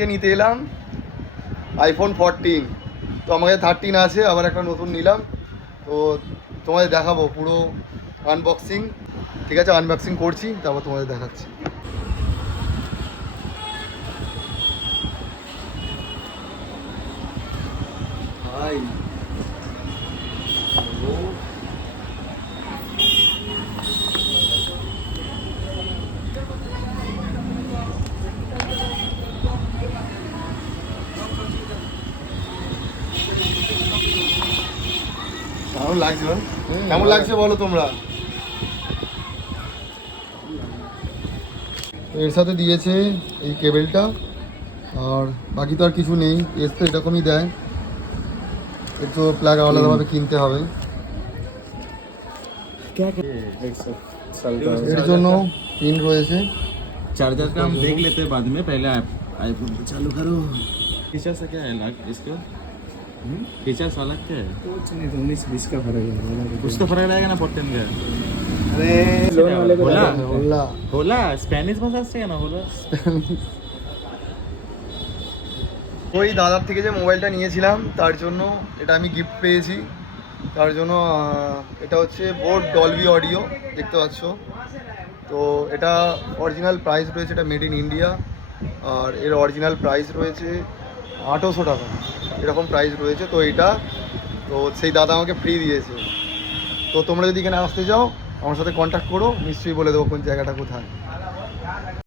আজকে নিতে এলাম আইফোন 14। তো আমাদের 13 আছে, আবার একটা নতুন নিলাম। তো তোমাদের দেখাবো পুরো আনবক্সিং। ঠিক আছে, আনবক্সিং করছি, তারপর তোমাদের দেখাচ্ছি। ভাই কেমন লাগছে বল? কেমন লাগছে বলো তোমরা? এর সাথে দিয়েছে এই কেবেলটা, আর বাকি তো আর কিছু নেই। এস তো এরকমই দেয়, একটু প্লাগ আলাদাভাবে কিনতে হবে। এর জন্য পিন রয়েছে। चार्जर का हम देख लेते हैं बाद में, पहले आईफोन को चालू करो। फीचर से क्या है अलग इसका? फीचर्स अलग क्या है? कुछ नहीं, 19-20 का फर्क है। कुछ तो फर्क रहेगा ना 14 का। अरे लोन वाले को होला ওলা होला स्पेनिश भाषा से ना होला। ওই দাদার থেকে যে মোবাইলটা নিয়েছিলাম তার জন্য এটা আমি গিফট পেয়েছি। তার জন্য এটা হচ্ছে বোট ডলবি অডিও, দেখতে পাচ্ছ। তো এটা অরিজিনাল প্রাইস রয়েছে, এটা মেড ইন ইন্ডিয়া, আর এর অরিজিনাল প্রাইস রয়েছে 800 টাকা, এরকম প্রাইস রয়েছে। তো এটা তো সেই দাদা আমাকে ফ্রি দিয়েছে। তো তোমরা যদি এখানে আসতে চাও আমার সাথে কন্ট্যাক্ট করো, নিশ্চয়ই বলে দেবো কোন জায়গাটা কোথায়।